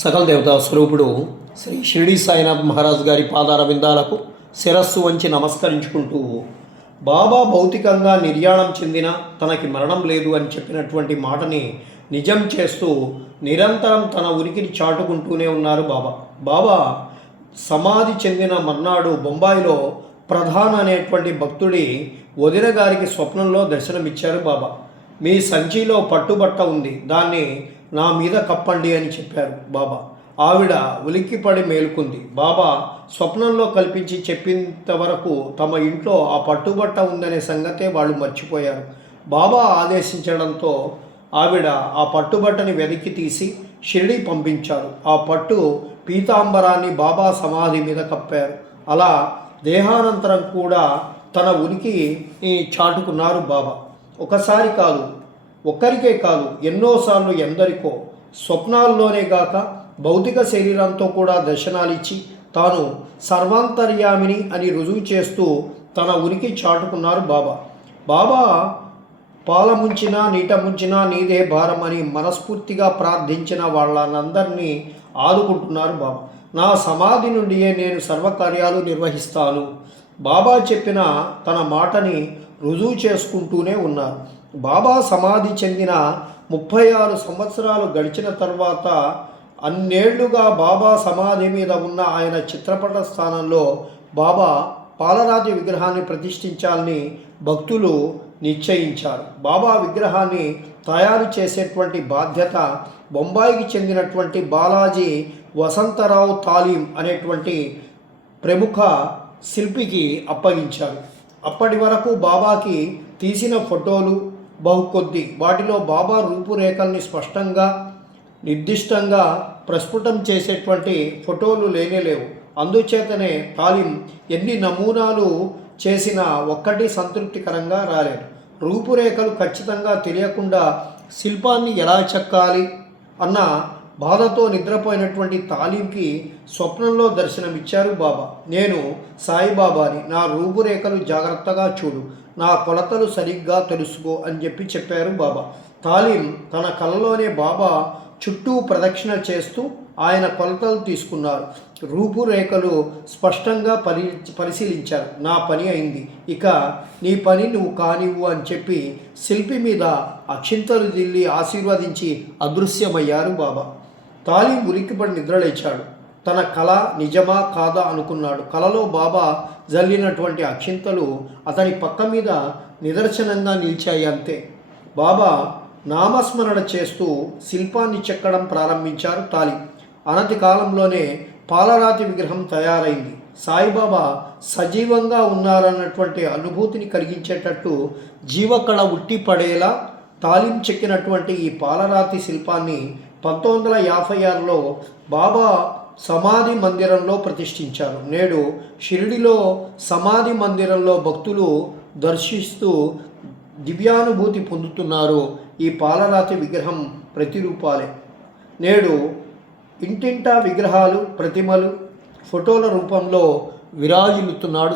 సకల దేవతా స్వరూపుడు శ్రీ షిరిడి సాయినాథ్ మహారాజ్ గారి పాదార విందాలకు శిరస్సు వంచి నమస్కరించుకుంటూ బాబా భౌతికంగా నిర్యాణం చెందిన తనకి మరణం లేదు అని చెప్పినటువంటి మాటని నిజం చేస్తూ నిరంతరం తన ఉనికిని చాటుకుంటూనే ఉన్నారు బాబా సమాధి చెందిన మర్నాడు బొంబాయిలో ప్రధాన అనేటువంటి భక్తుడి వదిన గారికి స్వప్నంలో దర్శనమిచ్చారు బాబా. మీ సంచిలో పట్టుబట్ట ఉంది, దాన్ని నా మీద కప్పండి అని చెప్పారు బాబా. ఆవిడ ఉలిక్కిపడి మేలుకుంది. బాబా స్వప్నంలో కల్పించి చెప్పేంత వరకు తమ ఇంట్లో ఆ పట్టుబట్ట ఉందనే సంగతే వాళ్ళు మర్చిపోయారు. బాబా ఆదేశించడంతో ఆవిడ ఆ పట్టుబట్టని వెతికి తీసి షిరిడి పంపించారు. ఆ పట్టు పీతాంబరాన్ని బాబా సమాధి మీద కప్పారు. అలా దేహానంతరం కూడా తన ఉనికి చాటుకున్నారు బాబా. ఒకసారి కాదు, ఒక్కరికే కాదు, ఎన్నోసార్లు ఎందరికో స్వప్నాల్లోనే గాక భౌతిక శరీరంతో కూడా దర్శనాలిచ్చి తాను సర్వాంతర్యామిని అని రుజువు చేస్తూ తన ఉనికి చాటుకున్నారు బాబా పాల ముంచినా నీట ముంచినా నీదే భారం అని మనస్ఫూర్తిగా ప్రార్థించిన వాళ్ళనందరినీ ఆదుకుంటున్నారు బాబా. నా సమాధి నుండియే నేను సర్వకార్యాలు నిర్వహిస్తాను. బాబా చెప్పిన తన మాటని రుజువు చేసుకుంటూనే ఉన్నారు. బాబా సమాధి చెందిన 36 సంవత్సరాలు గడిచిన తర్వాత అన్నేళ్లుగా బాబా సమాధి మీద ఉన్న ఆయన చిత్రపట స్థానంలో బాబా పాలరాతి విగ్రహాన్ని ప్రతిష్ఠించాలని భక్తులు నిశ్చయించారు. బాబా విగ్రహాన్ని తయారు చేసేటువంటి బాధ్యత బొంబాయికి చెందినటువంటి బాలాజీ వసంతరావు తాలీం అనేటువంటి ప్రముఖ శిల్పికి అప్పగించారు. అప్పటి వరకు బాబాకి తీసిన ఫోటోలు బహుకొద్ది, వాటిలో బాబా రూపురేఖల్ని స్పష్టంగా నిర్దిష్టంగా ప్రస్ఫుటం చేసేటువంటి ఫోటోలు లేనేలేవు. అందుచేతనే తాలీం ఎన్ని నమూనాలు చేసినా ఒక్కటి సంతృప్తికరంగా రాలేదు. రూపురేఖలు ఖచ్చితంగా తెలియకుండా శిల్పాన్ని ఎలా చెక్కాలి అన్న బాధతో నిద్రపోయినటువంటి తాలీంకి స్వప్నంలో దర్శనమిచ్చారు బాబా. నేను సాయిబాబాని, నా రూపురేఖలు జాగ్రత్తగా చూడు, నా కొలతలు సరిగ్గా తెలుసుకో అని చెప్పారు బాబా. తాలీం తన కలలోనే బాబా చుట్టూ ప్రదక్షిణ చేస్తూ ఆయన కొలతలు తీసుకున్నారు. రూపురేఖలు స్పష్టంగా పరిశీలించారు. నా పని అయింది, ఇక నీ పని నువ్వు కానివ్వు అని చెప్పి శిల్పి మీద అక్షింతలు దిల్లి ఆశీర్వదించి అదృశ్యమయ్యారు బాబా. తాలీం ఉలిక్కిపడి నిద్రలేచాడు. తన కళ నిజమా కాదా అనుకున్నాడు. కలలో బాబా జల్లినటువంటి అక్షింతలు అతని పక్క మీద నిదర్శనంగా నిలిచాయి అంతే. బాబా నామస్మరణ చేస్తూ శిల్పాన్ని చెక్కడం ప్రారంభించారు తాలీం. అనతి కాలంలోనే పాలరాతి విగ్రహం తయారైంది. సాయిబాబా సజీవంగా ఉన్నారన్నటువంటి అనుభూతిని కలిగించేటట్టు జీవకళ ఉట్టిపడేలా తాలీం చెక్కినటువంటి ఈ పాలరాతి శిల్పాన్ని 1956లో బాబా సమాధి మందిరంలో ప్రతిష్ఠించారు. నేడు షిరిడిలో సమాధి మందిరంలో భక్తులు దర్శిస్తూ దివ్యానుభూతి పొందుతున్నారు. ఈ పాలరాతి విగ్రహం ప్రతిరూపాలే. నేడు ఇంటింటా విగ్రహాలు, ప్రతిమలు, ఫోటోల రూపంలో విరాజిల్లుతున్నాడు.